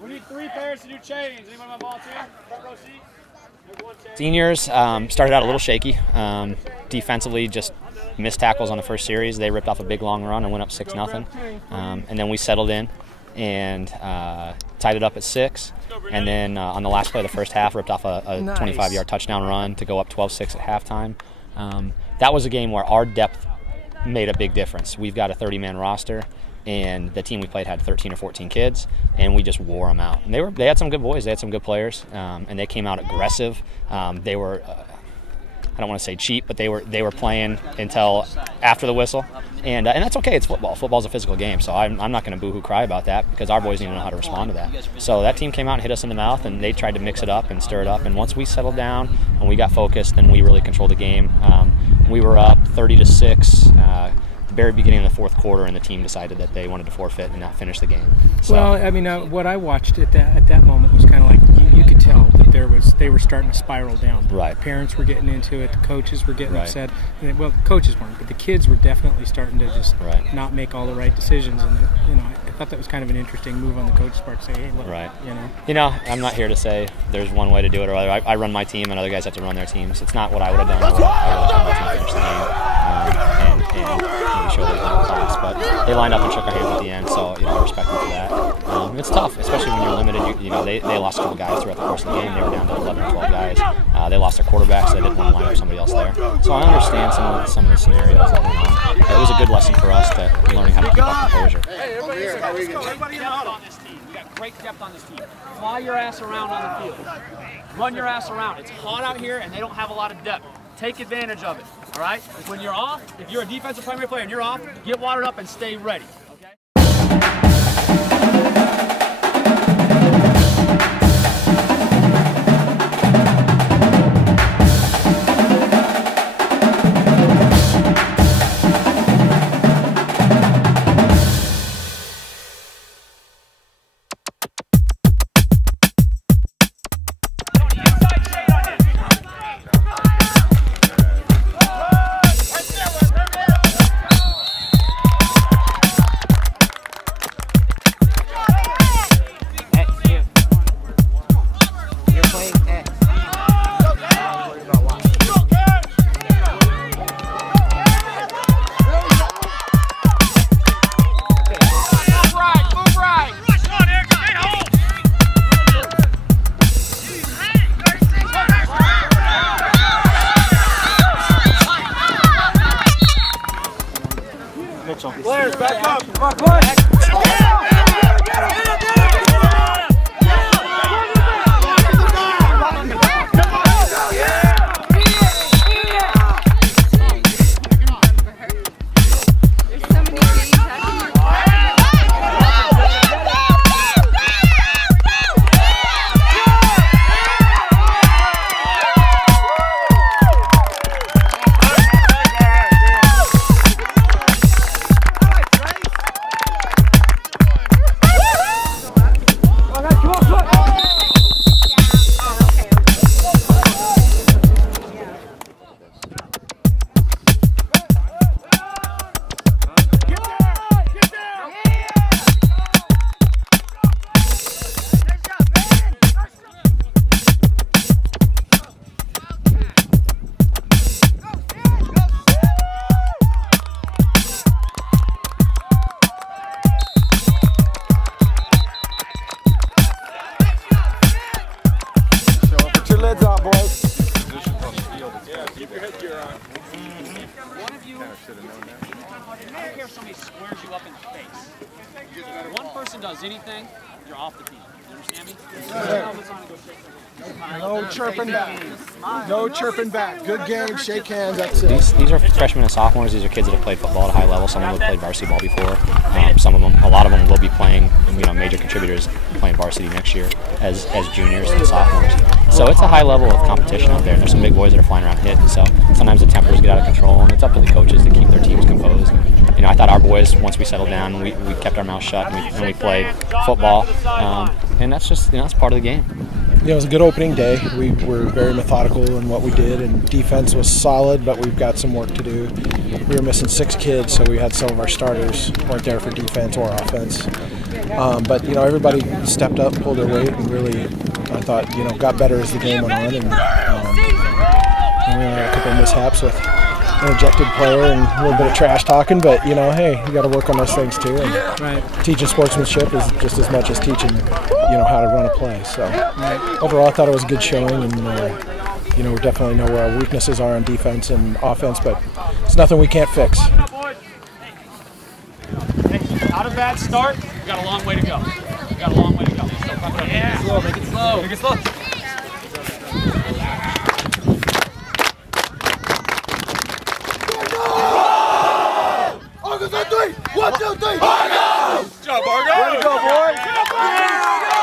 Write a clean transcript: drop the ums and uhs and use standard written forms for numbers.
We need 3 pairs to do chains. Anyone want to volunteer? Front row seat. Seniors started out a little shaky. Defensively, just missed tackles on the first series. They ripped off a big long run and went up 6-0. And then we settled in and tied it up at 6. And then on the last play of the first half, ripped off a 25-yard touchdown run to go up 12-6 at halftime. That was a game where our depth made a big difference. We've got a 30-man roster, and the team we played had 13 or 14 kids, and we just wore them out. And they had some good boys, they had some good players, and they came out aggressive. They were, I don't want to say cheap, but they were playing until after the whistle, and that's okay. It's football. Football's a physical game, so I'm not going to boo-hoo cry about that because our boys need to know how to respond to that. So that team came out and hit us in the mouth, and they tried to mix it up and stir it up. And once we settled down and we got focused, then we really controlled the game. We were up 30-6. Very beginning of the fourth quarter, and the team decided that they wanted to forfeit and not finish the game. So, well, I mean, what I watched at that moment was kind of like you could tell that they were starting to spiral down. Right. The parents were getting into it. The coaches were getting upset. And well, the coaches weren't, but the kids were definitely starting to just not make all the right decisions. And I thought that was kind of an interesting move on the coach's part to say, hey, look, I'm not here to say there's one way to do it or other. I run my team, and other guys have to run their teams. It's not what I would have done. I would have done my team finish the game. And show their class, but they lined up and shook our hands at the end, so I respect them for that. It's tough, especially when you're limited. They lost a couple guys throughout the course of the game. They were down to 11 or 12 guys. They lost their quarterback, so they didn't want to line up somebody else there. So I understand some of the scenarios that went on. It was a good lesson for us to learning how to keep up composure. Hey, everybody on this team. We got great depth on this team. Fly your ass around on the field. Run your ass around. It's hot out here, and they don't have a lot of depth. Take advantage of it, all right? When you're off, if you're a defensive primary player and you're off, get watered up and stay ready, okay? Players, back up. Come on, boys. I don't care if somebody squares you up in the face. If one person does anything, you're off the team. You understand me? No chirping back. No chirping back. Good game. Shake hands. That's it. These are freshmen and sophomores. These are kids that have played football at a high level. Some of them have played varsity ball before. A lot of them will be playing, major contributors playing varsity next year as juniors and sophomores. So it's a high level of competition out there. And there's some big boys that are flying around hitting. So sometimes the tempers get out of control, and it's up to the coaches to keep their teams composed. And, I thought our boys, once we settled down, we kept our mouths shut and we played football. And that's just that's part of the game. Yeah, it was a good opening day. We were very methodical in what we did, and defense was solid, but we've got some work to do. We were missing 6 kids, so we had some of our starters weren't there for defense or offense. But you know, everybody stepped up, pulled their weight, and really, I thought, you know, got better as the game went on. And we had a couple of mishaps with an ejected player and a little bit of trash talking, but you know, hey, you got to work on those things too. And teaching sportsmanship is just as much as teaching, you know, how to run a play. So overall, I thought it was a good showing, and you know, we definitely know where our weaknesses are on defense and offense, but it's nothing we can't fix. Out of bad start, we got a long way to go. We got a long way to go. Yeah. Make it slow. Make it slow. Argo's on 3. 1, 2, 3. Argo! Good job, Argo. Way to go, boys.